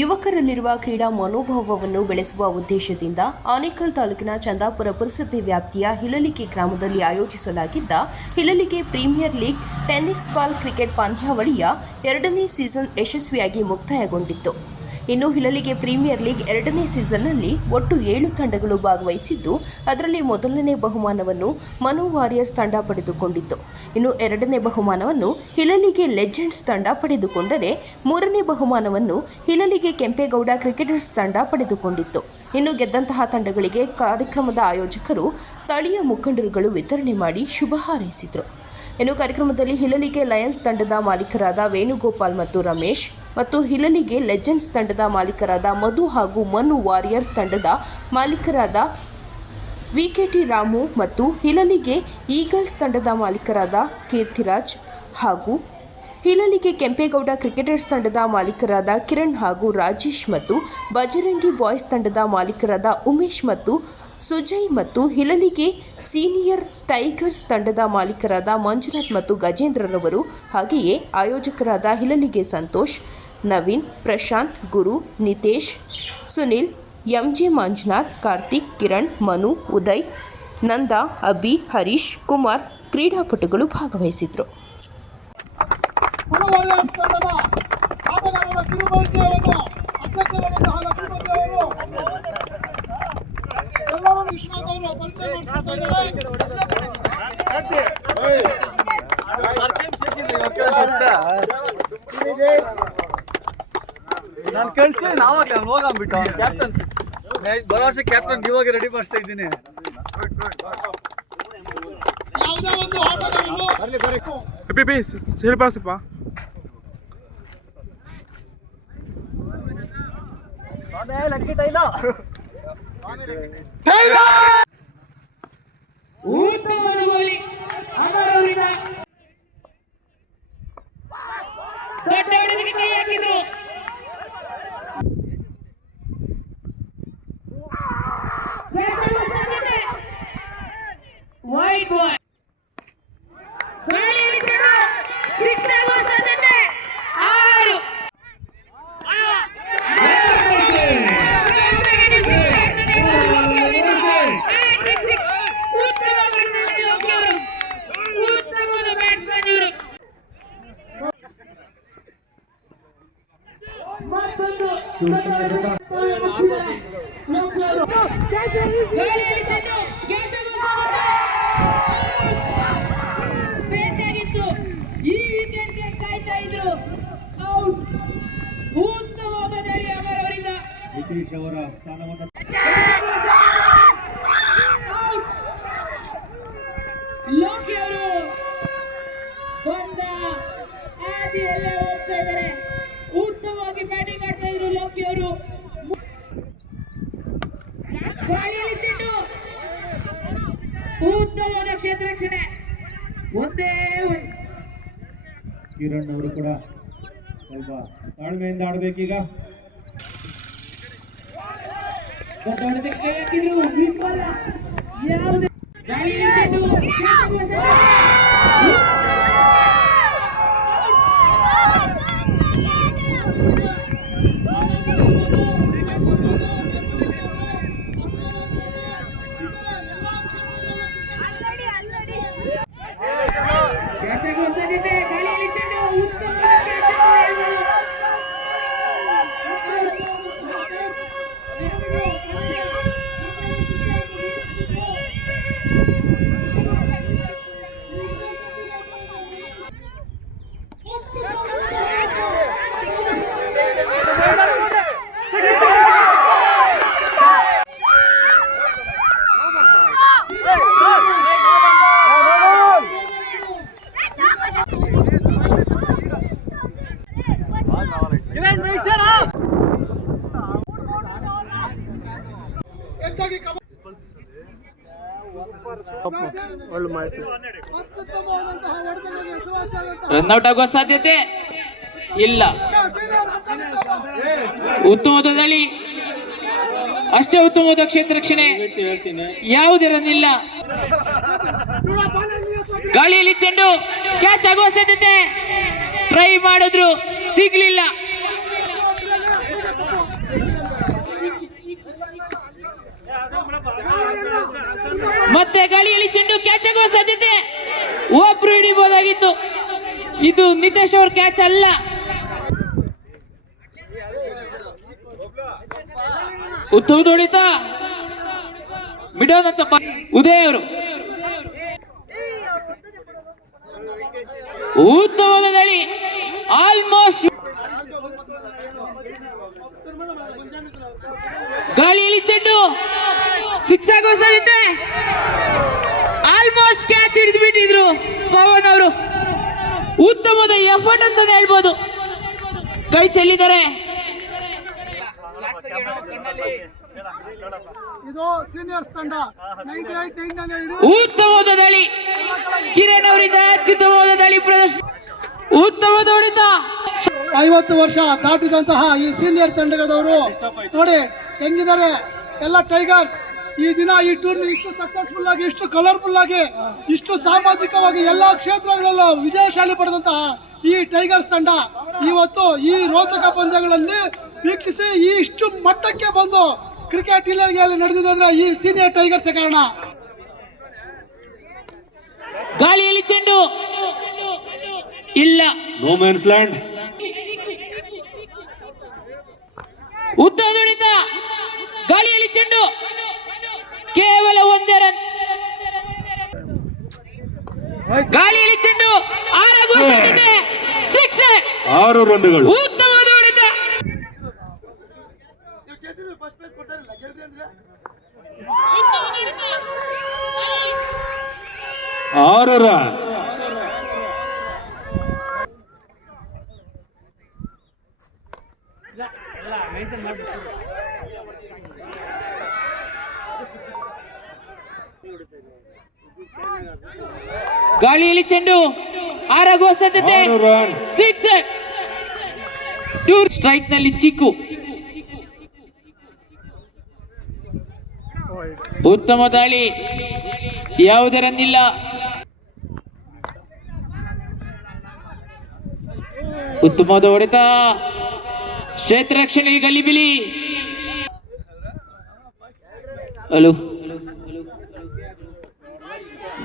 ಯುವಕರಲ್ಲಿರುವ ಕ್ರೀಡಾ ಮನೋಭಾವವನ್ನು ಬೆಳೆಸುವ ಉದ್ದೇಶದಿಂದ ಆನೇಕಲ್ ತಾಲೂಕಿನ ಚಂದಾಪುರ ಪುರಸಭೆ ವ್ಯಾಪ್ತಿಯ ಹಿಳಲಿಗೆ ಗ್ರಾಮದಲ್ಲಿ ಆಯೋಜಿಸಲಾಗಿದ್ದ Hilalige premier league tennis ball cricket ಪಂದ್ಯಾವಳಿಯ 2ನೇ ಸೀಸನ್ ಯಶಸ್ವಿಯಾಗಿ ಮುಕ್ತಾಯಗೊಂಡಿತ್ತು. ಇನ್ನು ಹಿಳಲಿಗೆ ಪ್ರೀಮಿಯರ್ ಲೀಗ್ 2ನೇ ಸೀಸನ್ನಲ್ಲಿ ಒಟ್ಟು 7 ತಂಡಗಳು ಭಾಗವಹಿಸಿದ್ದು, ಅದರಲ್ಲಿ ಮೊದಲನೇ ಬಹುಮಾನವನ್ನು ಮನು ವಾರಿಯರ್ಸ್ ತಂಡ ಪಡೆದುಕೊಂಡಿತ್ತು. ಇನ್ನು 2ನೇ ಬಹುಮಾನವನ್ನು ಹಿಳಲಿಗೆ ಲೆಜೆಂಡ್ಸ್ ತಂಡ ಪಡೆದುಕೊಂಡರೆ, 3ನೇ ಬಹುಮಾನವನ್ನು ಹಿಳಲಿಗೆ ಕೆಂಪೇಗೌಡ ಕ್ರಿಕೆಟರ್ಸ್ ತಂಡ ಪಡೆದುಕೊಂಡಿತ್ತು. ಇನ್ನು ಗೆದ್ದಂತಹ ತಂಡಗಳಿಗೆ ಕಾರ್ಯಕ್ರಮದ ಆಯೋಜಕರು ಸ್ಥಳೀಯ ಮುಖಂಡರುಗಳು ವಿತರಣೆ ಮಾಡಿ ಶುಭ ಹಾರೈಸಿದರು. ಇನ್ನು ಕಾರ್ಯಕ್ರಮದಲ್ಲಿ ಹಿಳಲಿಗೆ ಲಯನ್ಸ್ ತಂಡದ ಮಾಲೀಕರಾದ ವೇಣುಗೋಪಾಲ್ ಮತ್ತು ರಮೇಶ್ ಮತ್ತು ಹಿಳಲಿಗೆ ಲೆಜೆಂಡ್ಸ್ ತಂಡದ ಮಾಲೀಕರಾದ ಮಧು ಹಾಗೂ ಮನು ವಾರಿಯರ್ಸ್ ತಂಡದ ಮಾಲೀಕರಾದ ವಿಕೆಟಿ ರಾಮು ಮತ್ತು ಹಿಳಲಿಗೆ ಈಗಲ್ಸ್ ತಂಡದ ಮಾಲೀಕರಾದ ಕೀರ್ತಿರಾಜ್ ಹಾಗೂ ಹಿಳಲಿಗೆ ಕೆಂಪೇಗೌಡ ಕ್ರಿಕೆಟರ್ಸ್ ತಂಡದ ಮಾಲೀಕರಾದ ಕಿರಣ್ ಹಾಗೂ ರಾಜೇಶ್ ಮತ್ತು ಬಜರಂಗಿ ಬಾಯ್ಸ್ ತಂಡದ ಮಾಲೀಕರಾದ ಉಮೇಶ್ ಮತ್ತು ಸುಜಯ್ ಮತ್ತು ಹಿಳಲಿಗೆ ಸೀನಿಯರ್ ಟೈಗರ್ಸ್ ತಂಡದ ಮಾಲೀಕರಾದ ಮಂಜುನಾಥ್ ಮತ್ತು ಗಜೇಂದ್ರರವರು, ಹಾಗೆಯೇ ಆಯೋಜಕರಾದ ಹಿಳಲಿಗೆ ಸಂತೋಷ್, ನವೀನ್, ಪ್ರಶಾಂತ್, ಗುರು, ನಿತೇಶ್, ಸುನಿಲ್, ಎಂಜೆ ಮಂಜುನಾಥ್, ಕಾರ್ತಿಕ್, ಕಿರಣ್, ಮನು, ಉದಯ್, ನಂದ, ಅಭಿ, ಹರೀಶ್, ಕುಮಾರ್ ಕ್ರೀಡಾಪಟುಗಳು ಭಾಗವಹಿಸಿದರು. ನಾನು ಕಳಿಸಿ ನಾವಾಗ ಹೋಗ್ಬಿಟ್ಟು ಕ್ಯಾಪ್ಟನ್ಸಿ ಬರೋ ವರ್ಷ ಕ್ಯಾಪ್ಟನ್ ಇವಾಗ ರೆಡಿ ಮಾಡಿಸ್ತಾ ಇದ್ದೀನಿ. ಈ ವಿಕೆಟ್ಗೆ ಕಾಯ್ತಾ ಇದ್ರು. ಉತ್ತಮವಾದ ದಾಳಿ ಅವರವರಿಂದ ಅವರ ಸ್ಥಾನವನ್ನು ಲೋಕಿ ಅವರು ಬಂದ ಆದಿಯಲ್ಲೇ ಹೋಗ್ತಾ ಇದ್ದಾರೆ. ಉತ್ತಮವಾಗಿ ಬ್ಯಾಟಿಂಗ್ ಆಡ್ತಾ ಇದ್ರು ಲೋಕಿ ಅವರು. ಉತ್ತಮವಾದ ಕ್ಷೇತ್ರ ರಕ್ಷಣೆ. ಒಂದೇ ಕಿರಣ್ ಅವರು ಕೂಡ ಸ್ವಲ್ಪ ತಾಳ್ಮೆಯಿಂದ ಆಡ್ಬೇಕೀಗ. ರನ್ಔಟ್ ಆಗುವ ಸಾಧ್ಯತೆ ಇಲ್ಲ. ಉತ್ತಮವಾದ ದಾಳಿ, ಅಷ್ಟೇ ಉತ್ತಮವಾದ ಕ್ಷೇತ್ರ ರಕ್ಷಣೆ, ಯಾವುದೇ ರನ್ ಇಲ್ಲ. ಗಾಳಿಯಲ್ಲಿ ಚೆಂಡು ಕ್ಯಾಚ್ ಆಗುವ ಸಾಧ್ಯತೆ, ಟ್ರೈ ಮಾಡಿದ್ರು ಸಿಗ್ಲಿಲ್ಲ. ಮತ್ತೆ ಗಾಳಿಯಲ್ಲಿ ಚೆಂಡು ಕ್ಯಾಚ್ ಆಗುವ ಸಾಧ್ಯತೆ, ಒಬ್ರು ಹಿಡಿಬಹುದಾಗಿತ್ತು. ಇದು ನಿತೇಶ್ ಅವ್ರ ಕ್ಯಾಚ್ ಅಲ್ಲ. ಉತ್ತಮ ಹೊಡಿತ ಬಿಡೋದಂತ ಉದಯ್ ಅವರು. ಉತ್ತಮವಾದ ದಾಳಿ, ಆಲ್ಮೋಸ್ಟ್ ಗಾಳಿಯಲ್ಲಿ ಚೆಂಡು ಸಿಕ್ಸ್ ಆಗುವ ಸಾಧ್ಯತೆ. ಆಲ್ಮೋಸ್ಟ್ ಕ್ಯಾಚ್ ಹಿಡಿದು ಬಿಟ್ಟಿದ್ರು ಪವನ್ ಅವರು. ಉತ್ತಮವಾದ ಎಫರ್ಟ್ ಅಂತ ಹೇಳ್ಬೋದು. ಕೈ ಚೆಲ್ಲಿದ್ದಾರೆ. ಇದು ಸೀನಿಯರ್ಸ್ ತಂಡ 98 ಉತ್ತಮವಾದ ದಾಳಿ ಕಿರಣ್ ಅವರಿಂದ, ಅತ್ಯುತ್ತಮವಾದ ದಾಳಿ ಪ್ರದರ್ಶನ. ಉತ್ತಮವಾದ ಹೊಡೆತ. 50 ವರ್ಷ ದಾಟಿದಂತಹ ಈ ಸೀನಿಯರ್ ತಂಡದವರು ನೋಡಿ ಹೆಂಗಿದ್ದಾರೆ ಎಲ್ಲ ಟೈಗರ್ಸ್. ಈ ದಿನ ಈ ಟೂರ್ನಿ ಇಷ್ಟು ಸಕ್ಸಸ್ಫುಲ್ ಆಗಿ, ಇಷ್ಟು ಕಲರ್ಫುಲ್ ಆಗಿ, ಇಷ್ಟು ಸಾಮಾಜಿಕವಾಗಿ ಎಲ್ಲಾ ಕ್ಷೇತ್ರಗಳಲ್ಲೂ ವಿಜಯಶಾಲಿ ಪಡೆದಂತಹ ಈ ಟೈಗರ್ಸ್ ತಂಡ ಇವತ್ತು ಈ ರೋಚಕ ಪಂದ್ಯಗಳಲ್ಲಿ ವೀಕ್ಷಿಸಿ ಈ ಇಷ್ಟು ಮಟ್ಟಕ್ಕೆ ಬಂದು ಕ್ರಿಕೆಟ್ ಇಲಾಖೆಯಲ್ಲಿ ನಡೆದಿದೆ ಅಂದ್ರೆ ಈ ಸೀನಿಯರ್ ಟೈಗರ್ಸ್ ಕಾರಣ. ಗಾಳಿಯಲ್ಲಿ ಚೆಂಡು ಇಲ್ಲ, ನೋ ಮ್ಯಾನ್ಸ್ ಲ್ಯಾಂಡ್. ಉತ್ತಮ ಹೊಡೆತ. ಗಾಳಿಯಲ್ಲಿ ಚೆಂಡು ಕೇವಲ ಒಂದೇ ರನ್. ಗಾಳಿಯಲ್ಲಿ ಚೆಂಡು 6 ರನ್ಗಳು. ಉತ್ತಮವಾದ ಹೊಡೆತ. 6 ರನ್. ಗಾಳಿಯಲ್ಲಿ ಚೆಂಡು ಆರಾಗುವ ಸಾಧ್ಯತೆ. 6 ರನ್. ಸಿಕ್ಸರ್. ಟೂರ್ ಸ್ಟ್ರೈಕ್ ನಲ್ಲಿ ಚಿಕ್ಕು. ಉತ್ತಮ ದಾಳಿ, ಯಾವುದೇ ರನ್ ಇಲ್ಲ. ಉತ್ತಮವಾದ ಹೊಡೆತ. ಕ್ಷೇತ್ರ ರಕ್ಷಣೆಗೆ ಗಲಿಬಿಲಿ. ಹಲೋ,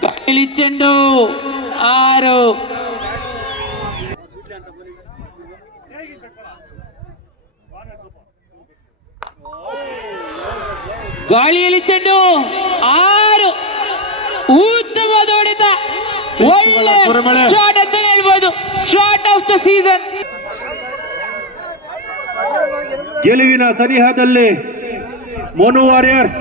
ಗಾಳಿಯಲ್ಲಿ ಚೆಂಡು 6. ಗಾಳಿಯಲ್ಲಿ ಚೆಂಡು 6. ಉತ್ತಮವಾದ ಹೊಡೆತ. ಒಳ್ಳೆ ಶಾಟ್ ಅಂತ ಹೇಳ್ಬೋದು. Shot of the season. ಗೆಲುವಿನ ಸನಿಹದಲ್ಲಿ ಮೋನು ವಾರಿಯರ್ಸ್.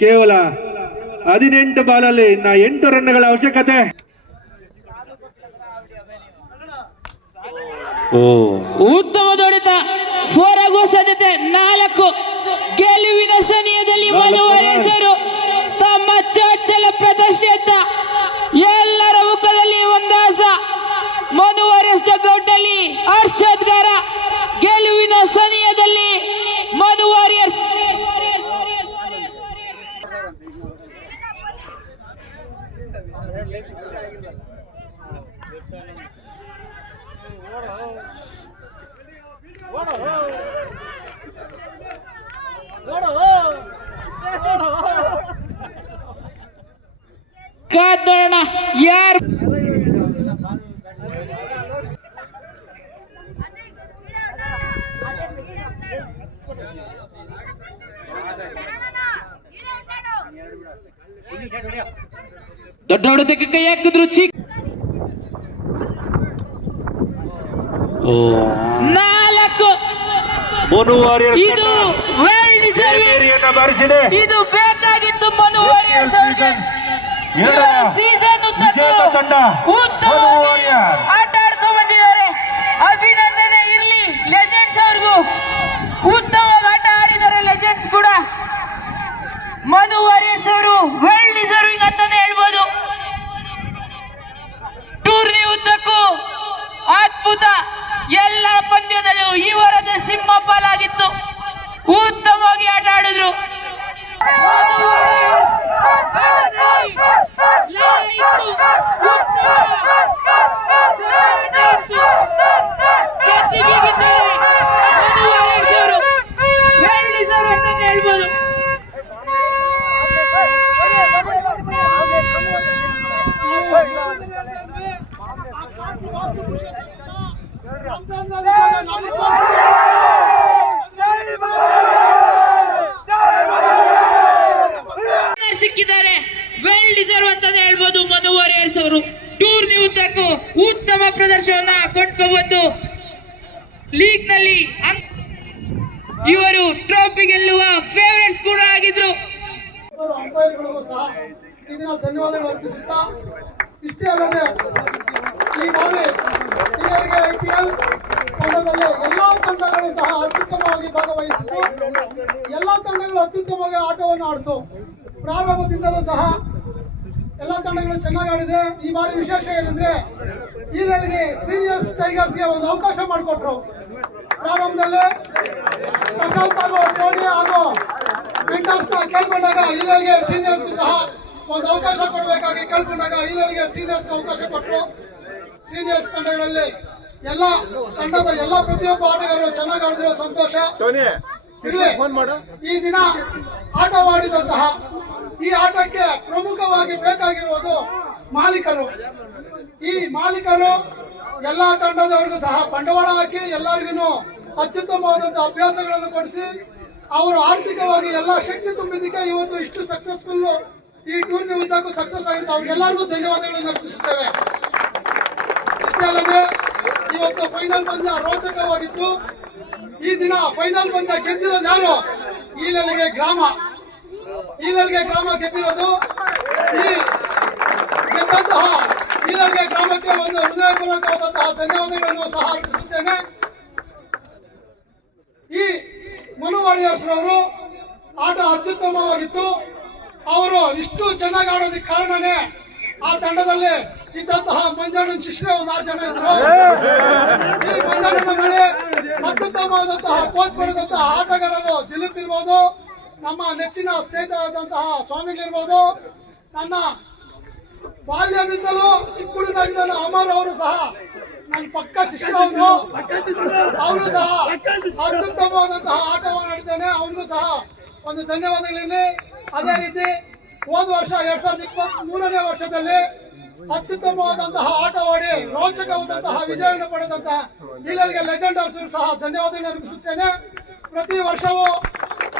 ಕೇವಲ 18 ಬಾಲಲ್ಲಿ 8 ರನ್ಗಳ ಅವಶ್ಯಕತೆ. ಉತ್ತಮವಾದ ಹೊಡೆತ. 4 ಆಗುವ ಸಾಧ್ಯತೆ. 4. ಗೆಲುವಿನ ಸನಿಹದಲ್ಲಿ ಮನು ವಾರಿಯರ್ಸ್ ತಮ್ಮ ಚೊಚ್ಚಲ ಪ್ರದರ್ಶನ. ಎಲ್ಲರ ಮುಖದಲ್ಲಿ ಒಂದಾಸ. ಮನು ವಾರಿಯರ್ಸ್ ಡಗ್ಔಟ್ನಲ್ಲಿ ಹರ್ಷದ್ ಗಾರ. ಗೆಲುವಿನ ಸನಿಹದಲ್ಲಿ ಮನು ವಾರಿಯರ್ಸ್. ಕಾದೋಣ ಯಾರು. ದೊಡ್ಡ ಹೊಡೆತಕ್ಕೆ ಕೈ ಹಾಕಿದ್ರು ಚಿಕ್. 4. ಮೋನು ವಾರಿಯರ್ಸ್ ಇದು ವೆಲ್ ಡಿಸರ್ವಿಂಗ್. ಬಾರಿಸಿದೆ. ಇದು ಬೇಕಾಗಿತ್ತು ಮನು ವಾರಿಯರ್ಸ್ ಅವರಿಗೆ. ಸೀಸನ್ ವಿಜೇತ ತಂಡ ಮನು ವಾರಿಯರ್. ಆಟ ಆಡ್ತಾ ಬಂದಿದ್ದಾರೆ. ಅಭಿನಂದನೆ ಇರಲಿ ಲೆಜೆಂಡ್ಸ್ ಅವ್ರಿಗೂ. ಉತ್ತಮವಾಗಿ ಆಟ ಆಡಿದ್ದಾರೆ ಲೆಜೆಂಡ್ಸ್ ಕೂಡ. ಮನು ವಾರಿಯರ್ಸ್ ಅವರು ವೆಲ್ ಡಿಸರ್ವಿಂಗ್ ಅಂತಾನೆ ಹೇಳ್ಬೋದು. ಟೂರ್ನಿ ಉದ್ದಕ್ಕೂ ಅದ್ಭುತ. ಎಲ್ಲ ಪಂದ್ಯದಲ್ಲೂ ಇವರದ ಸಿಂಹ ಪಾಲಾಗಿತ್ತು. ಉತ್ತಮವಾಗಿ ಆಟ ಆಡಿದ್ರು. ಸಿಕ್ಕಿದ್ದಾರೆ. ವೆಲ್ ಡಿಸರ್ವ್ ಅಂತಾನೆ ಹೇಳ್ಬೋದು. ಮನು ವಾರಿಯರ್ಸ್ ಅವರು ಟೂರ್ನಿ ಉದ್ದಕ್ಕೂ ಉತ್ತಮ ಪ್ರದರ್ಶನವನ್ನ ಕೊಂಡ್ಕೊಬಂದು ಲೀಗ್ ನಲ್ಲಿ ಇವರು ಟ್ರೋಫಿ ಗೆಲ್ಲುವ ಫೇವರೇಟ್ಸ್ ಕೂಡ ಆಗಿದ್ರು. ಅಂಪೈರ್ಗಳಿಗೂ ಸಹ ಈ ದಿನ ಧನ್ಯವಾದಗಳು ಅರ್ಪಿಸುತ್ತಾ, ಇಷ್ಟೇ ಅಲ್ಲದೆ ಈ ಬಾರಿ ಸೀನಿಯರ್ಗೆ IPL ತಂಡದಲ್ಲಿ ಎಲ್ಲಾ ತಂಡಗಳು ಸಹ ಅತ್ಯುತ್ತಮವಾಗಿ ಭಾಗವಹಿಸಿತು. ಎಲ್ಲಾ ತಂಡಗಳು ಅತ್ಯುತ್ತಮವಾಗಿ ಆಟವನ್ನು ಆಡಿತು. ಪ್ರಾರಂಭದಿಂದಲೂ ಸಹ ಎಲ್ಲ ತಂಡಗಳು ಚೆನ್ನಾಗಿ ಆಡಿದೆ. ಈ ಬಾರಿ ವಿಶೇಷ ಏನಂದ್ರೆ ಈ ಸೀನಿಯರ್ಸ್ ಟೈಗರ್ಸ್ಗೆ ಒಂದು ಅವಕಾಶ ಮಾಡಿಕೊಟ್ರು. ಪ್ರಾರಂಭದಲ್ಲಿ ಪ್ರಶಾಂತ್ ಹಾಗೂ ಟೋನಿ ಹಾಗೂ ಮೆಂಟರ್ಸ್ನ ಕೇಳ್ಕೊಂಡಾಗ ಇಲ್ಲಿಗೆ ಸೀನಿಯರ್ಸ್ಗೂ ಸಹ ಒಂದು ಅವಕಾಶ ಕೊಡಬೇಕಾಗಿ ಕೇಳ್ಕೊಂಡಾಗ ಇಲ್ಲಿಗೆ ಸೀನಿಯರ್ಸ್ಗೆ ಅವಕಾಶ ಕೊಟ್ಟರು. ಸೀನಿಯರ್ಸ್ ತಂಡಗಳಲ್ಲಿ ಎಲ್ಲ ತಂಡದ ಎಲ್ಲ ಪ್ರತಿಯೊಬ್ಬ ಆಟಗಾರರು ಚೆನ್ನಾಗಿ ಆಡಿದ್ರು. ಸಂತೋಷ. ಈ ದಿನ ಆಟವಾಡಿದಂತಹ ಈ ಆಟಕ್ಕೆ ಪ್ರಮುಖವಾಗಿ ಬೇಕಾಗಿರುವುದು ಮಾಲೀಕರು. ಈ ಮಾಲೀಕರು ಎಲ್ಲ ತಂಡದವರಿಗೂ ಸಹ ಬಂಡವಾಳ ಹಾಕಿ ಎಲ್ಲರಿಗೂ ಅತ್ಯುತ್ತಮವಾದಂತಹ ಅಭ್ಯಾಸಗಳನ್ನು ಕೊಡಿಸಿ ಅವರು ಆರ್ಥಿಕವಾಗಿ ಎಲ್ಲ ಶಕ್ತಿ ತುಂಬಿದ್ದಕ್ಕೆ ಇವತ್ತು ಇಷ್ಟು ಸಕ್ಸಸ್ಫುಲ್ ಈ ಟೂರ್ನಿ ಉದ್ದಕ್ಕೂ ಸಕ್ಸಸ್ ಆಗಿರುತ್ತೆ. ಅವ್ರಿಗೆಲ್ಲರಿಗೂ ಧನ್ಯವಾದಗಳನ್ನು ಅರ್ಪಿಸುತ್ತೇವೆ. ಇಷ್ಟೇ ಅಲ್ಲದೆ ಇವತ್ತು ಫೈನಲ್ ಪಂದ್ಯ ರೋಚಕವಾಗಿತ್ತು. ಈ ದಿನ ಫೈನಲ್ ಪಂದ್ಯ ಗೆದ್ದಿರೋದು ಯಾರು? ಈಲಲ್ಗೆ ಗ್ರಾಮ. ಈಲಲ್ಗೆ ಗ್ರಾಮ ಗೆದ್ದಿರೋದು. ಈ ಗೆದ್ದಂತಹ ಈಲಲ್ಗೆ ಗ್ರಾಮಕ್ಕೆ ಒಂದು ಹೃದಯಪೂರ್ವಕವಾದಂತಹ ಧನ್ಯವಾದಗಳನ್ನು ಸಹ ಅರ್ಪಿಸುತ್ತೇನೆ. ಈ ಮನು ವಾರಿಯರ್ಸ್ ರವರು ಆಟ ಅತ್ಯುತ್ತಮವಾಗಿತ್ತು. ಅವರು ಇಷ್ಟು ಚೆನ್ನಾಗಿ ಆಡೋದಕ್ಕೆ ಕಾರಣನೇ ಆ ತಂಡದಲ್ಲಿ ಇದ್ದಂತಹ ಮಂಜಣ್ಣನ ಶಿಷ್ಯ ಒಂದು 6 ಜನ ಇದ್ರು. ಈ ಮಂಜಣ್ಣನ ಮೇಲೆ ಅತ್ಯುತ್ತಮವಾದಂತಹ ಕೋಚ್ ಪಡೆದಂತಹ ಆಟಗಾರರು ದಿಲೀಪ್ ಇರ್ಬೋದು, ನಮ್ಮ ನೆಚ್ಚಿನ ಸ್ನೇಹಿತರಾದಂತಹ ಸ್ವಾಮಿಗಳಿರ್ಬೋದು, ನನ್ನ ಬಾಲ್ಯದಿಂದಲೂ ಚಿಕ್ಕ ಹುಡುಗನಾಗಿದ್ದ ಅಮರ್ ಅವರು ಸಹ ನನ್ನ ಪಕ್ಕ ಶಿಷ್ಯ. ಅವನು ಸಹ ಅತ್ಯುತ್ತಮವಾದಂತಹ ಆಟವನ್ನು ಆಡಿದ್ದಾನೆ. ಅವನಿಗೂ ಸಹ ಒಂದು ಧನ್ಯವಾದಗಳಿರಲಿ. ಅದೇ ರೀತಿ ಹೋದ ವರ್ಷ 2023ನೇ ವರ್ಷದಲ್ಲಿ ಅತ್ಯುತ್ತಮವಾದಂತಹ ಆಟವಾಡಿ ರೋಚಕವಾದಂತಹ ವಿಜಯವನ್ನು ಪಡೆದಂತಹ ಇಲ್ಲಿಗೆ ಲೆಜೆಂಡರ್ಸ್ ಸಹ ಧನ್ಯವಾದಗಳನ್ನು ಅರ್ಪಿಸುತ್ತೇನೆ. ಪ್ರತಿ ವರ್ಷವೂ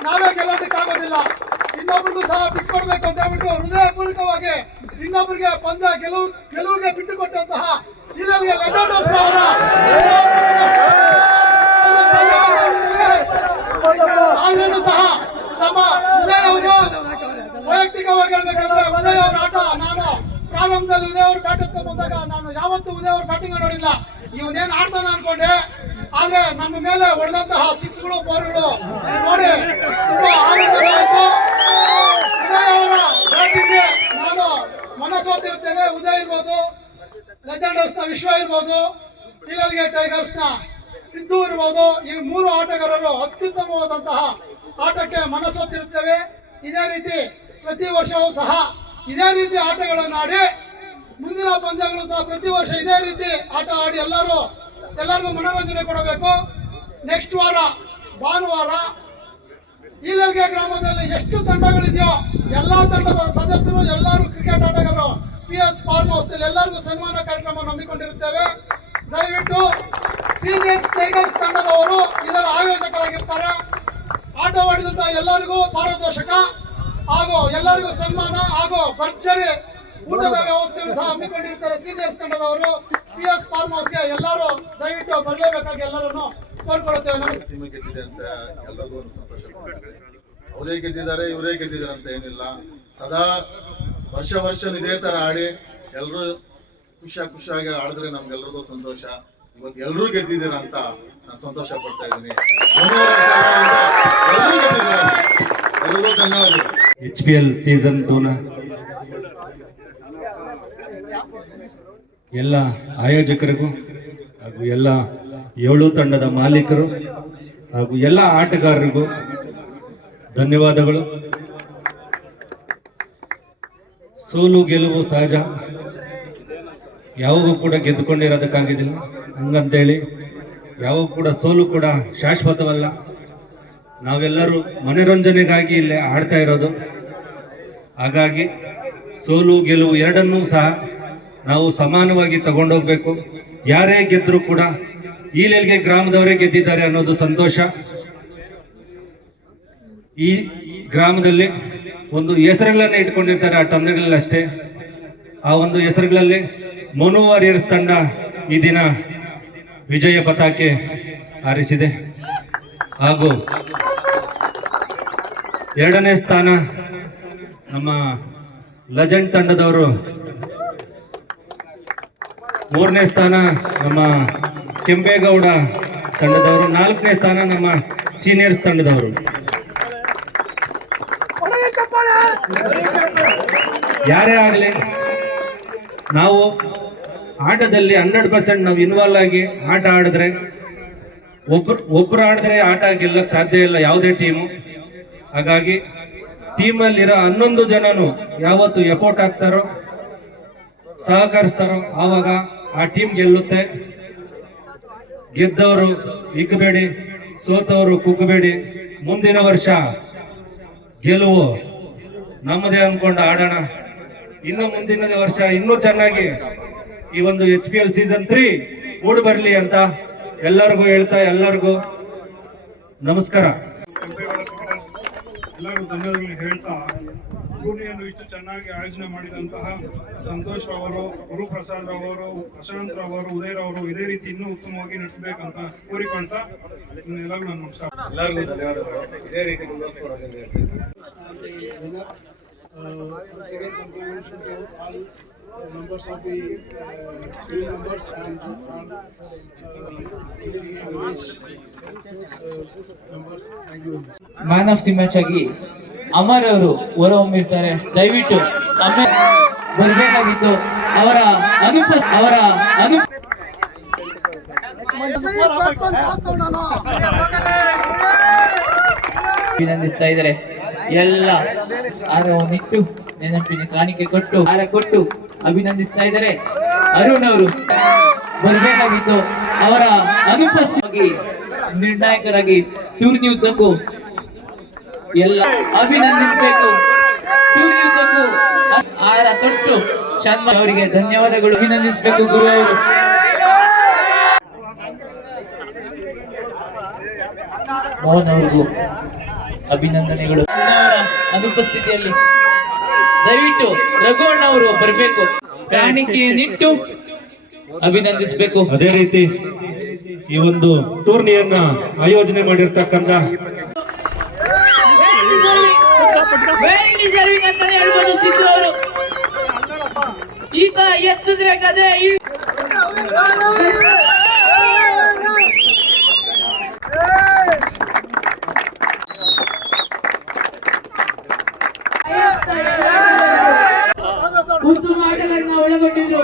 ನಾವೇ ಗೆಲ್ಲೋದಕ್ಕಾಗೋದಿಲ್ಲ, ಇನ್ನೊಬ್ರಿಗೂ ಸಹ ಬಿಟ್ಕೊಡ್ಬೇಕು ಅಂತ ಹೇಳ್ಬಿಟ್ಟು ಹೃದಯಪೂರ್ವಕವಾಗಿ ಇನ್ನೊಬ್ಬರಿಗೆ ಪಂದ್ಯ ಗೆಲುವಿಗೆ ಬಿಟ್ಟುಕೊಟ್ಟಂತಹ ಇಲ್ಲಿಗೆ ಲೆಜೆಂಡರ್ಸ್ ಅವರ ಆದ್ರೂ ಸಹ ನಮ್ಮ ಉದಯ್ ಅವರು ವೈಯಕ್ತಿಕವಾಗಿ ಹೇಳ್ಬೇಕಂದ್ರೆ ಉದಯ್ ಅವರ ಆಟ, ನಾನು ಪ್ರಾರಂಭದಲ್ಲಿ ಉದಯ್ ಅವರು ಬ್ಯಾಟ್ ಬಂದಾಗ ನಾನು ಯಾವತ್ತೂ ಉದಯ್ ಅವ್ರ ಬ್ಯಾಟಿಂಗ್ ನೋಡಿಲ್ಲ. ಇವನೇನ್ ಆಡ್ತಾನ ಅನ್ಕೊಂಡೆ. ಆದ್ರೆ ನಮ್ಮ ಮೇಲೆ ಹೊಡೆದಂತಹ 6ಗಳು 4ಗಳು ನೋಡಿ ತುಂಬಾ ಆನಂದವಾಯಿತು. ಉದಯ್ ಅವರ ಬ್ಯಾಟಿಂಗ್ಗೆ ನಾನು ಮನಸ್ಸೋತಿರುತ್ತೇನೆ. ಉದಯ್ ಇರ್ಬೋದು, ಲೆಜೆಂಡರ್ಸ್ ನ ವಿಶ್ವ ಇರ್ಬೋದು, ಇಲ್ಲಿಗೆ ಟೈಗರ್ಸ್ ನ ಸಿದ್ದು ಇರ್ಬೋದು, ಈ 3 ಆಟಗಾರರು ಅತ್ಯುತ್ತಮವಾದಂತಹ ಆಟಕ್ಕೆ ಮನಸ್ಸೋತಿರುತ್ತೇವೆ. ಇದೇ ರೀತಿ ಪ್ರತಿ ವರ್ಷವೂ ಸಹ ಇದೇ ರೀತಿ ಆಟಗಳನ್ನು ಆಡಿ ಮುಂದಿನ ಪಂದ್ಯಗಳು ಸಹ ಪ್ರತಿ ವರ್ಷ ಇದೇ ರೀತಿ ಆಟ ಆಡಿ ಎಲ್ಲರಿಗೂ ಮನೋರಂಜನೆ ಕೊಡಬೇಕು. ನೆಕ್ಸ್ಟ್ ವಾರ ಭಾನುವಾರ ಈಲಲ್ಗೆ ಗ್ರಾಮದಲ್ಲಿ ಎಷ್ಟು ತಂಡಗಳಿದೆಯೋ ಎಲ್ಲಾ ತಂಡದ ಸದಸ್ಯರು ಎಲ್ಲರೂ ಕ್ರಿಕೆಟ್ ಆಟಗಾರರು PS ಫಾರ್ಮ್ ಹೌಸ್ ನಲ್ಲಿ ಎಲ್ಲರಿಗೂ ಸನ್ಮಾನ ಕಾರ್ಯಕ್ರಮ ಹಮ್ಮಿಕೊಂಡಿರುತ್ತೇವೆ. ದಯವಿಟ್ಟು ಸೀನಿಯರ್ಸ್ ಟೈಗರ್ಸ್ ತಂಡದವರು ಇದರ ಆಯೋಜಕರಾಗಿರ್ತಾರೆ. ಆಟವಾಡಿದಂತ ಎಲ್ಲರಿಗೂ ಪಾರಿತೋಷಕ ಹಾಗೂ ಎಲ್ಲರಿಗೂ ಸನ್ಮಾನ ಹಾಗೂ ಭರ್ಜರಿ ಊಟದ ವ್ಯವಸ್ಥೆಯನ್ನು ಸಹ ಹಮ್ಮಿಕೊಂಡಿರ್ತಾರೆ ಸೀನಿಯರ್ಸ್ ತಂಡದವರು. PS ಫಾರ್ಮ್ ಹೌಸ್ಗೆ ಎಲ್ಲರೂ ದಯವಿಟ್ಟು ಬರಲೇಬೇಕಾಗಿ ಎಲ್ಲರನ್ನು ಕೋರ್ಕೊಳ್ಳುತ್ತೇವೆ. ಗೆದ್ದಿದೆ ಅಂತ ಎಲ್ಲರಿಗೂ ಒಂದು ಸಂತೋಷ. ಅವರೇ ಗೆದ್ದಿದ್ದಾರೆ ಇವರೇ ಗೆದ್ದಿದ್ದಾರೆ ಅಂತ ಏನಿಲ್ಲ, ಸದಾ ವರ್ಷ ಇದೇ ತರ ಆಡಿ ಎಲ್ಲರೂ ಖುಷಿಯಾಗಿ ಆಡಿದ್ರೆ ನಮ್ಗೆಲ್ರಿಗೂ ಸಂತೋಷ. ಇವತ್ತು ಎಲ್ಲರೂ ಗೆದ್ದಿದ್ದೀರಾ ಅಂತ ನಾನು ಸಂತೋಷ ಪಡ್ತಾ ಇದ್ದೀನಿ. ಎಲ್ಲರಿಗೂ ಧನ್ಯವಾದಗಳು. HPL ಸೀಸನ್ 2ನ ಎಲ್ಲ ಆಯೋಜಕರಿಗೂ ಹಾಗೂ ಎಲ್ಲ 7 ತಂಡದ ಮಾಲೀಕರು ಹಾಗೂ ಎಲ್ಲ ಆಟಗಾರರಿಗೂ ಧನ್ಯವಾದಗಳು. ಸೋಲು ಗೆಲುವು ಸಹಜ, ಯಾವಾಗೂ ಕೂಡ ಗೆದ್ದುಕೊಂಡಿರೋದಕ್ಕಾಗಿದ್ದಿಲ್ಲ. ಹಂಗಂತೇಳಿ ಯಾವಾಗ ಕೂಡ ಸೋಲು ಕೂಡ ಶಾಶ್ವತವಲ್ಲ. ನಾವೆಲ್ಲರೂ ಮನೋರಂಜನೆಗಾಗಿ ಇಲ್ಲೇ ಆಡ್ತಾ ಇರೋದು. ಹಾಗಾಗಿ ಸೋಲು ಗೆಲುವು ಎರಡನ್ನೂ ಸಹ ನಾವು ಸಮಾನವಾಗಿ ತಗೊಂಡೋಗ್ಬೇಕು. ಯಾರೇ ಗೆದ್ರೂ ಕೂಡ ಈಲೆಲ್ಗೆ ಗ್ರಾಮದವರೇ ಗೆದ್ದಿದ್ದಾರೆ ಅನ್ನೋದು ಸಂತೋಷ. ಈ ಗ್ರಾಮದಲ್ಲಿ ಒಂದು ಹೆಸರುಗಳನ್ನ ಇಟ್ಕೊಂಡಿರ್ತಾರೆ ಆ ತಂಡಗಳಲ್ಲಷ್ಟೇ. ಆ ಒಂದು ಹೆಸರುಗಳಲ್ಲಿ ಮನು ವಾರಿಯರ್ಸ್ ತಂಡ ಈ ದಿನ ವಿಜಯ ಪತಾಕೆ ಹಾರಿಸಿದೆ. ಹಾಗೂ 2ನೇ ಸ್ಥಾನ ನಮ್ಮ ಲೆಜೆಂಡ್ ತಂಡದವರು, 3ನೇ ಸ್ಥಾನ ನಮ್ಮ ಕೆಂಪೇಗೌಡ ತಂಡದವರು, 4ನೇ ಸ್ಥಾನ ನಮ್ಮ ಸೀನಿಯರ್ಸ್ ತಂಡದವರು. ಯಾರೇ ಆಗಲಿ ನಾವು ಆಟದಲ್ಲಿ 100% ನಾವು ಇನ್ವಾಲ್ವ್ ಆಗಿ ಆಟ ಆಡಿದ್ರೆ, ಒಬ್ರು ಆಡಿದ್ರೆ ಆಟ ಗೆಲ್ಲಕ್ಕೆ ಸಾಧ್ಯ ಇಲ್ಲ ಯಾವುದೇ ಟೀಮು. ಹಾಗಾಗಿ ಟೀಮಲ್ಲಿರೋ 11 ಜನನು ಯಾವತ್ತು ಎಫೋರ್ಟ್ ಹಾಕ್ತಾರೋ, ಸಹಕರಿಸ್ತಾರೋ, ಆವಾಗ ಆ ಟೀಮ್ ಗೆಲ್ಲುತ್ತೆ. ಗೆದ್ದವರು ಇಕ್ಕಬೇಡಿ, ಸೋತವರು ಕುಗ್ಗಬೇಡಿ. ಮುಂದಿನ ವರ್ಷ ಗೆಲುವು ನಮ್ಮದೇ ಅನ್ಕೊಂಡು ಆಡೋಣ. ಇನ್ನು ಮುಂದಿನ ವರ್ಷ ಇನ್ನೂ ಚೆನ್ನಾಗಿ ಈ ಒಂದು HPL ಸೀಸನ್ 3 ಮೂಡಿ ಬರಲಿ ಅಂತ ಎಲ್ಲರಿಗೂ ಹೇಳ್ತಾ, ಎಲ್ಲರಿಗೂ ನಮಸ್ಕಾರ. ಎಲ್ಲರಿಗೂ ಧನ್ಯವಾದಗಳು ಹೇಳ್ತಾ, ಟೂರ್ನಿಯನ್ನು ಇಷ್ಟು ಚೆನ್ನಾಗಿ ಆಯೋಜನೆ ಮಾಡಿದಂತಹ ಸಂತೋಷ್ ರವರು, ಗುರುಪ್ರಸಾದ್ ರವರು, ಪ್ರಶಾಂತ್ ರವರು, ಉದಯ್ ರವರು ಇದೇ ರೀತಿ ಇನ್ನೂ ಉತ್ತಮವಾಗಿ ನಡೆಸಬೇಕಂತ ಕೋರಿಕೊಳ್ತಾ ಎಲ್ಲರಿಗೂ ನಾನು ನಮಸ್ಕಾರ. ಎಲ್ಲರಿಗೂ ಧನ್ಯವಾದಗಳು. ಇದೇ ರೀತಿ ಮುಂದುವರಿಸ್ಕೊಡೋದು. Second compliment to all members of the team members and all members. Thank you. Man of the match ಆಗಿ ಅಮರ್ ಅವರು ಹೊರಹೊಮ್ಮಿರ್ತಾರೆ. ದಯವಿಟ್ಟು ಅಮರ್ ಬರಬೇಕಾಗಿತ್ತು. ಅವರ ಅಭಿನಂದಿಸ್ತಾ ಇದ್ದಾರೆ. ಎಲ್ಲ ಹಾರವನ್ನಿಟ್ಟು ನೆನಪಿನ ಕಾಣಿಕೆ ಕೊಟ್ಟು ಹಾರ ಕೊಟ್ಟು ಅಭಿನಂದಿಸ್ತಾ ಇದ್ದಾರೆ. ಅರುಣ್ ಅವರು ಬರಬೇಕಾಗಿತ್ತು. ಅವರ ಅನುಪಸ್ಥಿತಿಯಾಗಿ ನಿರ್ಣಾಯಕರಾಗಿ ಟೂರ್ನಿ ಉದ್ದಕ್ಕೂ ಎಲ್ಲ ಅಭಿನಂದಿಸಬೇಕು. ಟೂರ್ನಿ ಉದ್ದಕ್ಕೂ ಹಾರ ತೊಟ್ಟು ಶರ್ಮಾ ಅವರಿಗೆ ಧನ್ಯವಾದಗಳು ಅಭಿನಂದಿಸಬೇಕು. ಗುರು ಅವರು ಮೋಹನ್ ಅವ್ರಿಗೂ ಅಭಿನಂದನೆಗಳು. ಅನುಪಸ್ಥಿತಿಯಲ್ಲಿ ದಯವಿಟ್ಟು ರಘುವಣ್ಣ ಅವರು ಬರಬೇಕು, ಕಾಣಿಕೆಯನ್ನಿಟ್ಟು ಅಭಿನಂದಿಸಬೇಕು. ಅದೇ ರೀತಿ ಈ ಒಂದು ಟೂರ್ನಿಯನ್ನ ಆಯೋಜನೆ ಮಾಡಿರ್ತಕ್ಕಂಥ ಅಂತಾನೆ ಹೇಳ್ಬೋದು ಸಿದ್ದು ಅವರು. ಈತ ಎತ್ತಿದ್ರೆ ಕದೆ ಉತ್ತಮ ಆಟಗಳನ್ನ ಒಳಗೊಂಡಿದ್ರು.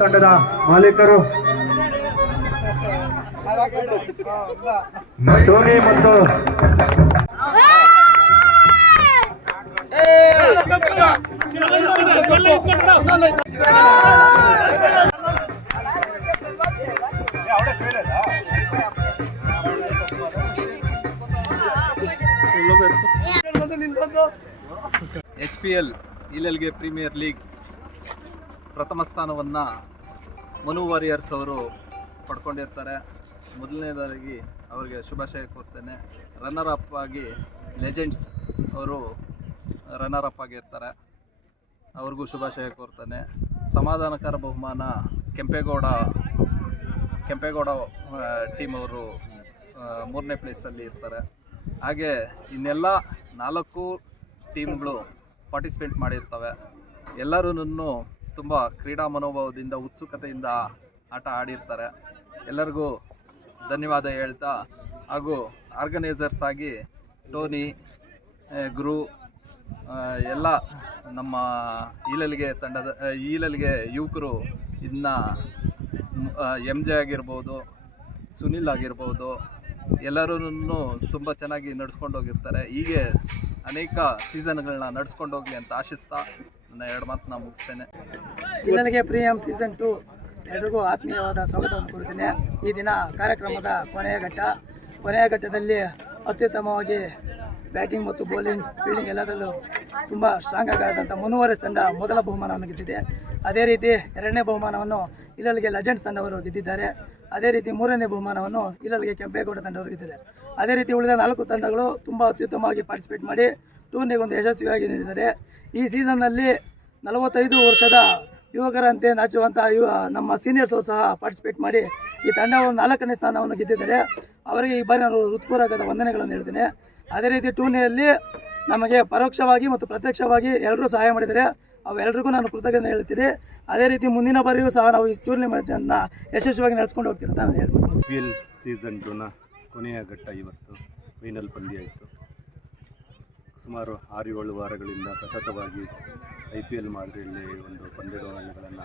ತಂಡದ ಮಾಲೀಕರು ಟೋನಿ ಮತ್ತು HPL ಇಲೆಲ್ಗೆ ಪ್ರೀಮಿಯರ್ ಲೀಗ್ ಪ್ರಥಮ ಸ್ಥಾನವನ್ನು ಮನು ವಾರಿಯರ್ಸ್ ಅವರು ಪಡ್ಕೊಂಡಿರ್ತಾರೆ. ಮೊದಲನೇದಾಗಿ ಅವರಿಗೆ ಶುಭಾಶಯ ಕೋರ್ತೇನೆ. ರನ್ನರ್ ಅಪ್ ಆಗಿ ಲೆಜೆಂಡ್ಸ್ ಅವರು ರನ್ನರ್ ಅಪ್ ಆಗಿರ್ತಾರೆ, ಅವ್ರಿಗೂ ಶುಭಾಶಯ ಕೋರ್ತೇನೆ. ಸಮಾಧಾನಕರ ಬಹುಮಾನ ಕೆಂಪೇಗೌಡ ಟೀಮ್ ಅವರು 3ನೇ ಪ್ಲೇಸಲ್ಲಿ ಇರ್ತಾರೆ. ಹಾಗೆ ಇನ್ನೆಲ್ಲ 4 ಟೀಮ್ಗಳು ಪಾರ್ಟಿಸಿಪೇಟ್ ಮಾಡಿರ್ತವೆ. ಎಲ್ಲರೂ ತುಂಬ ಕ್ರೀಡಾ ಮನೋಭಾವದಿಂದ ಉತ್ಸುಕತೆಯಿಂದ ಆಟ ಆಡಿರ್ತಾರೆ. ಎಲ್ಲರಿಗೂ ಧನ್ಯವಾದ ಹೇಳ್ತಾ, ಹಾಗೂ ಆರ್ಗನೈಸರ್ಸ್ ಆಗಿ ಟೋನಿ, ಗುರು, ಎಲ್ಲ ನಮ್ಮ ಈಲಲ್ಗೆ ಯುವಕರು ಇದನ್ನ MJ ಆಗಿರ್ಬೋದು, ಸುನಿಲ್ ಆಗಿರ್ಬೋದು, ಎಲ್ಲರೂ ತುಂಬ ಚೆನ್ನಾಗಿ ನಡ್ಸ್ಕೊಂಡು ಹೋಗಿರ್ತಾರೆ. ಹೀಗೆ ಅನೇಕ ಸೀಸನ್ಗಳನ್ನ ನಡ್ಸ್ಕೊಂಡು ಹೋಗಲಿ ಅಂತ ಆಶಿಸ್ತಾ ನನ್ನ 2 ಮಾತನ್ನ ಮುಗಿಸ್ತೇನೆ. ಇಲ್ಲನಿಗೆ ಪ್ರೀಮಿಯಂ ಸೀಸನ್ 2 ಎಲ್ರಿಗೂ ಆತ್ಮೀಯವಾದ ಸ್ವಾಗತವನ್ನು ಕೊಡ್ತೀನಿ. ಈ ದಿನ ಕಾರ್ಯಕ್ರಮದ ಕೊನೆಯ ಘಟ್ಟದಲ್ಲಿ ಅತ್ಯುತ್ತಮವಾಗಿ ಬ್ಯಾಟಿಂಗ್ ಮತ್ತು ಬೌಲಿಂಗ್, ಫೀಲ್ಡಿಂಗ್ ಎಲ್ಲದರಲ್ಲೂ ತುಂಬ ಸ್ಟ್ರಾಂಗ್ ಆದಂಥ ಮುನುವರೆಸ್ ತಂಡ ಮೊದಲ ಬಹುಮಾನವನ್ನು ಗೆದ್ದಿದೆ. ಅದೇ ರೀತಿ 2ನೇ ಬಹುಮಾನವನ್ನು ಇಲ್ಲಲ್ಲಿಗೆ ಲೆಜೆಂಡ್ಸ್ ತಂಡವರು ಗೆದ್ದಿದ್ದಾರೆ. ಅದೇ ರೀತಿ 3ನೇ ಬಹುಮಾನವನ್ನು ಇಲ್ಲಲ್ಲಿಗೆ ಕೆಂಪೇಗೌಡ ತಂಡವರು ಗೆದ್ದಿದ್ದಾರೆ. ಅದೇ ರೀತಿ ಉಳಿದ 4 ತಂಡಗಳು ತುಂಬ ಅತ್ಯುತ್ತಮವಾಗಿ ಪಾರ್ಟಿಸಿಪೇಟ್ ಮಾಡಿ ಟೂರ್ನಿಗೆ ಒಂದು ಯಶಸ್ವಿಯಾಗಿ ನೀಡಿದ್ದಾರೆ. ಈ ಸೀಸನ್ನಲ್ಲಿ 45 ವರ್ಷದ ಯುವಕರಂತೆ ನಾಚುವಂಥ ನಮ್ಮ ಸೀನಿಯರ್ಸ್ ಸಹ ಪಾರ್ಟಿಸಿಪೇಟ್ ಮಾಡಿ ಈ ತಂಡವನ್ನು 4ನೇ ಸ್ಥಾನವನ್ನು ಗೆದ್ದಿದ್ದಾರೆ. ಅವರಿಗೆ ಈ ಬಾರಿ ನಾನು ಹೃತ್ಪೂರ್ವಕದ ವಂದನೆಗಳನ್ನು ಹೇಳ್ತೇನೆ. ಅದೇ ರೀತಿ ಟೂರ್ನಿಯಲ್ಲಿ ನಮಗೆ ಪರೋಕ್ಷವಾಗಿ ಮತ್ತು ಪ್ರತ್ಯಕ್ಷವಾಗಿ ಎಲ್ಲರೂ ಸಹಾಯ ಮಾಡಿದ್ದಾರೆ. ಅವೆಲ್ಲರಿಗೂ ನಾನು ಕೃತಜ್ಞತೆ ಹೇಳ್ತೀನಿ. ಅದೇ ರೀತಿ ಮುಂದಿನ ಬಾರಿಯೂ ಸಹ ನಾವು ಈ ಟೂರ್ನಿಮೆಂಟನ್ನು ಯಶಸ್ವಿಯಾಗಿ ನಡೆಸ್ಕೊಂಡು ಹೋಗ್ತೀವಿ ಅಂತ ನಾನು ಹೇಳ್ತೀನಿ. IPL ಸೀಸನ್ 2ನ ಕೊನೆಯ ಘಟ್ಟ ಇವತ್ತು ಫೈನಲ್ ಪಂದ್ಯ ಇತ್ತು. ಸುಮಾರು 6-7 ವಾರಗಳಿಂದ ಸತತವಾಗಿ IPL ಮಾದರಿಯಲ್ಲಿ ಒಂದು ಪಂದ್ಯಾವಳಿಗಳನ್ನು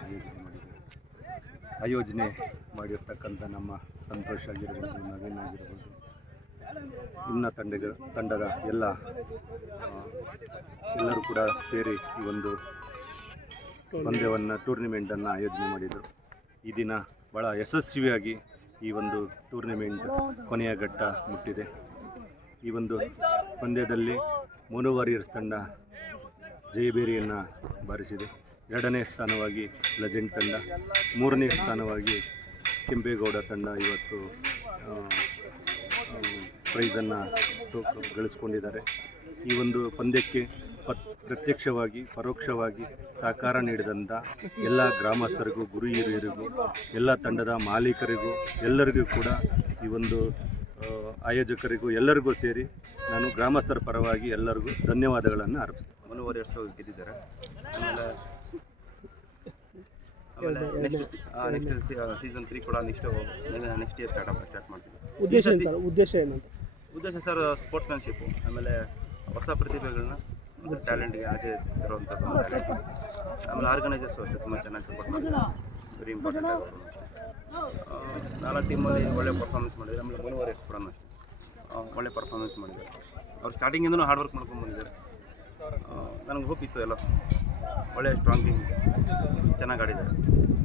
ಆಯೋಜನೆ ಮಾಡಿರ್ತಕ್ಕಂಥ ನಮ್ಮ ಸಂತೋಷ್ ಆಗಿರ್ಬೋದು, ನವೀನ್ ಆಗಿರ್ಬೋದು, ಇನ್ನು ತಂಡದ ಎಲ್ಲರೂ ಕೂಡ ಸೇರಿ ಈ ಒಂದು ಪಂದ್ಯವನ್ನು ಟೂರ್ನಿಮೆಂಟನ್ನು ಆಯೋಜನೆ ಮಾಡಿದರು. ಈ ದಿನ ಭಾಳ ಯಶಸ್ವಿಯಾಗಿ ಈ ಒಂದು ಟೂರ್ನಿಮೆಂಟ್ ಕೊನೆಯ ಘಟ್ಟ ಮುಟ್ಟಿದೆ. ಈ ಒಂದು ಪಂದ್ಯದಲ್ಲಿ ಮನು ವಾರಿಯರ್ಸ್ ತಂಡ ಜಯಬೇರಿಯನ್ನು ಬಾರಿಸಿದೆ. 2ನೇ ಸ್ಥಾನವಾಗಿ ಲೆಜೆಂಡ್ ತಂಡ, 3ನೇ ಸ್ಥಾನವಾಗಿ ಕೆಂಪೇಗೌಡ ತಂಡ ಇವತ್ತು ಪ್ರೈಸನ್ನು ಗಳಿಸ್ಕೊಂಡಿದ್ದಾರೆ. ಈ ಒಂದು ಪಂದ್ಯಕ್ಕೆ ಪ್ರತ್ಯಕ್ಷವಾಗಿ ಪರೋಕ್ಷವಾಗಿ ಸಹಕಾರ ನೀಡಿದಂಥ ಎಲ್ಲ ಗ್ರಾಮಸ್ಥರಿಗೂ, ಗುರು ಹಿರಿಯರಿಗೂ, ಎಲ್ಲ ತಂಡದ ಮಾಲೀಕರಿಗೂ, ಎಲ್ಲರಿಗೂ ಕೂಡ ಈ ಒಂದು ಆಯೋಜಕರಿಗೂ ಎಲ್ಲರಿಗೂ ಸೇರಿ ನಾನು ಗ್ರಾಮಸ್ಥರ ಪರವಾಗಿ ಎಲ್ಲರಿಗೂ ಧನ್ಯವಾದಗಳನ್ನು ಅರ್ಪಿಸ್ತೀನಿ. ಮನು ವಾರಿಯರ್ಸ್ ಗೆದ್ದಿದ್ದಾರೆ. ನೆಕ್ಸ್ಟ್ ಸೀಸನ್ 3 ಕೂಡ ನೆಕ್ಸ್ಟ್ ಇಯರ್ ಸ್ಟಾರ್ಟ್ ಮಾಡ್ತೀವಿ. ಉದ್ದೇಶ ಸರ್ ಸ್ಪೋರ್ಟ್ಸ್ಮನ್ಶಿಪ್ಪು, ಆಮೇಲೆ ಹೊಸ ಪ್ರತಿಭೆಗಳನ್ನ ಮತ್ತು ಟ್ಯಾಲೆಂಟ್ಗೆ ಆಚೆ ಇರುವಂಥದ್ದು, ಆಮೇಲೆ ಆರ್ಗನೈಸರ್ಸು ಅಷ್ಟೇ ತುಂಬ ಚೆನ್ನಾಗಿ ಸಪೋರ್ಟ್ ಮಾಡ್ತಾರೆ. ವೆರಿ ಇಂಪಾರ್ಟೆಂಟ್ ಆಗೋದು. 4 ಟೀಮಲ್ಲಿ ಒಳ್ಳೆ ಪರ್ಫಾರ್ಮೆನ್ಸ್ ಮಾಡಿದ್ದಾರೆ. ಆಮೇಲೆ ಮನು ವಾರಿಯರ್ಸ್ ಕೂಡ ಒಳ್ಳೆ ಪರ್ಫಾರ್ಮೆನ್ಸ್ ಮಾಡಿದ್ದಾರೆ. ಅವ್ರು ಸ್ಟಾರ್ಟಿಂಗಿಂದನೂ ಹಾರ್ಡ್ ವರ್ಕ್ ಮಾಡ್ಕೊಂಡು ಬಂದಿದ್ದಾರೆ. ನನಗೆ ಹೋಪ್ ಇತ್ತು ಎಲ್ಲ ಒಳ್ಳೆ ಸ್ಟ್ರಾಂಗ್ ಟೀಮ್ ಚೆನ್ನಾಗಿ ಆಡಿದ್ದಾರೆ.